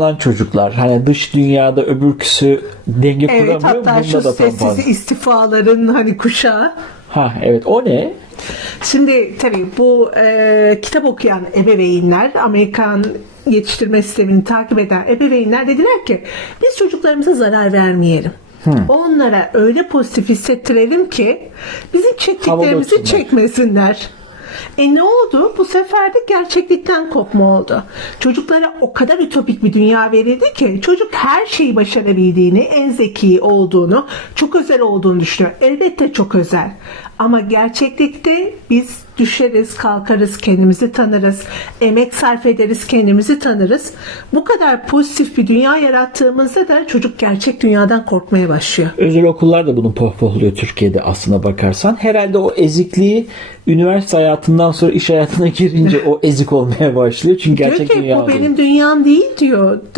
olan çocuklar. Hani dış dünyada öbürküsü denge Evet kuramıyor. hatta şu da sessiz istifaların hani kuşağı. Ha evet o ne? Şimdi tabii bu e, kitap okuyan ebeveynler, Amerikan yetiştirme sistemini takip eden ebeveynler dediler ki biz çocuklarımıza zarar vermeyelim. Onlara öyle pozitif hissettirelim ki bizim çektiklerimizi çekmesinler. E ne oldu? Bu sefer de gerçeklikten kopma oldu. Çocuklara o kadar ütopik bir dünya verildi ki çocuk her şeyi başarabildiğini, en zeki olduğunu, çok özel olduğunu düşünüyor. Elbette çok özel. Ama gerçeklikte biz düşeriz, kalkarız, kendimizi tanırız, emek sarf ederiz, kendimizi tanırız. Bu kadar pozitif bir dünya yarattığımızda da çocuk gerçek dünyadan korkmaya başlıyor. Özel okullar da bunu pohpohluyor Türkiye'de aslına bakarsan. Herhalde o ezikliği üniversite hayatından sonra iş hayatına girince o ezik olmaya başlıyor. Çünkü Diyor gerçek ki dünya bu oluyor. benim dünyam değil diyor.